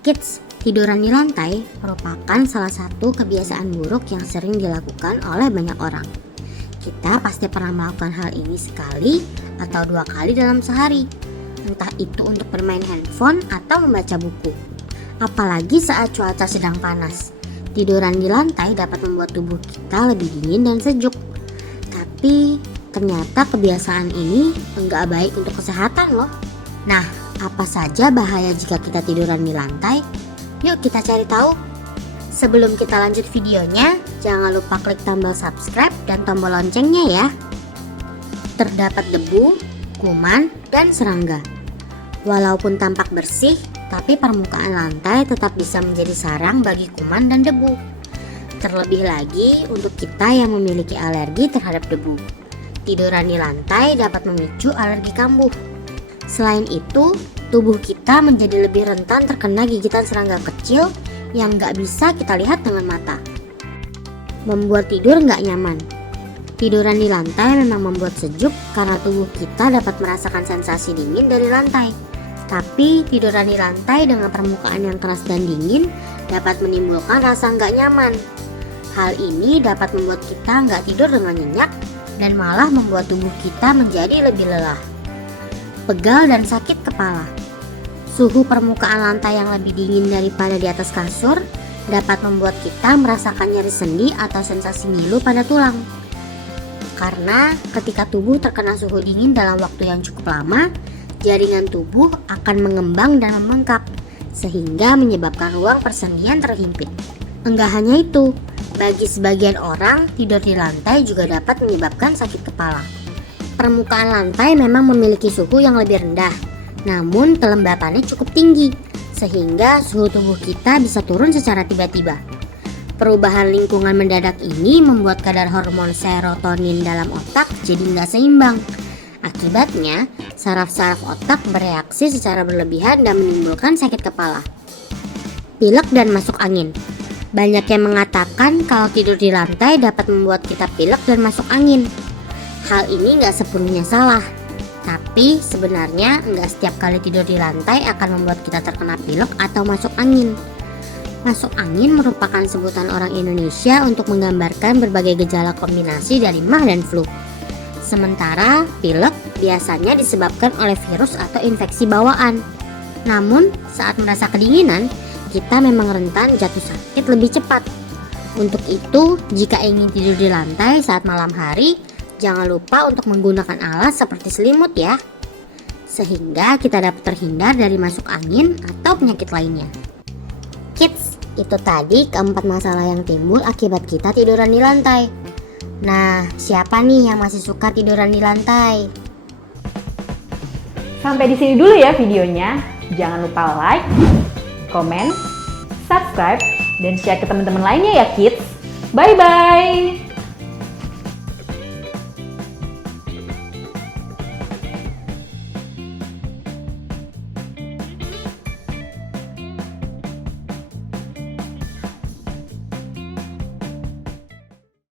Kids, tiduran di lantai merupakan salah satu kebiasaan buruk yang sering dilakukan oleh banyak orang. Kita pasti pernah melakukan hal ini sekali atau 2 kali dalam sehari, entah itu untuk bermain handphone atau membaca buku. Apalagi saat cuaca sedang panas, tiduran di lantai dapat membuat tubuh kita lebih dingin dan sejuk. Tapi ternyata kebiasaan ini enggak baik untuk kesehatan loh. Nah, apa saja bahaya jika kita tiduran di lantai? Yuk kita cari tahu. Sebelum kita lanjut videonya, jangan lupa klik tombol subscribe dan tombol loncengnya ya. Terdapat debu, kuman, dan serangga. Walaupun tampak bersih, tapi permukaan lantai tetap bisa menjadi sarang bagi kuman dan debu. Terlebih lagi untuk kita yang memiliki alergi terhadap debu. Tiduran di lantai dapat memicu alergi kambuh. Selain itu, tubuh kita menjadi lebih rentan terkena gigitan serangga kecil yang nggak bisa kita lihat dengan mata. Membuat tidur nggak nyaman. Tiduran di lantai memang membuat sejuk karena tubuh kita dapat merasakan sensasi dingin dari lantai. Tapi tiduran di lantai dengan permukaan yang keras dan dingin dapat menimbulkan rasa nggak nyaman. Hal ini dapat membuat kita nggak tidur dengan nyenyak dan malah membuat tubuh kita menjadi lebih lelah, pegal dan sakit kepala. Suhu permukaan lantai yang lebih dingin daripada di atas kasur dapat membuat kita merasakan nyeri sendi atau sensasi ngilu pada tulang. Karena ketika tubuh terkena suhu dingin dalam waktu yang cukup lama, jaringan tubuh akan mengembang dan membengkak, sehingga menyebabkan ruang persendian terhimpit. Enggak hanya itu, bagi sebagian orang, tidur di lantai juga dapat menyebabkan sakit kepala. Permukaan lantai memang memiliki suhu yang lebih rendah, namun kelembapannya cukup tinggi, sehingga suhu tubuh kita bisa turun secara tiba-tiba. Perubahan lingkungan mendadak ini membuat kadar hormon serotonin dalam otak jadi nggak seimbang. Akibatnya, saraf-saraf otak bereaksi secara berlebihan dan menimbulkan sakit kepala. Pilek dan masuk angin. Banyak yang mengatakan kalau tidur di lantai dapat membuat kita pilek dan masuk angin. Hal ini nggak sepenuhnya salah. Tapi sebenarnya nggak setiap kali tidur di lantai akan membuat kita terkena pilek atau masuk angin. Masuk angin merupakan sebutan orang Indonesia untuk menggambarkan berbagai gejala kombinasi dari MAH dan flu. Sementara pilek biasanya disebabkan oleh virus atau infeksi bawaan. Namun saat merasa kedinginan, kita memang rentan jatuh sakit lebih cepat. Untuk itu, jika ingin tidur di lantai saat malam hari, jangan lupa untuk menggunakan alas seperti selimut ya, sehingga kita dapat terhindar dari masuk angin atau penyakit lainnya. Kids, itu tadi keempat masalah yang timbul akibat kita tiduran di lantai. Nah, siapa nih yang masih suka tiduran di lantai? Sampai di sini dulu ya videonya. Jangan lupa like, komen, subscribe, dan share ke teman-teman lainnya ya kids. Bye-bye!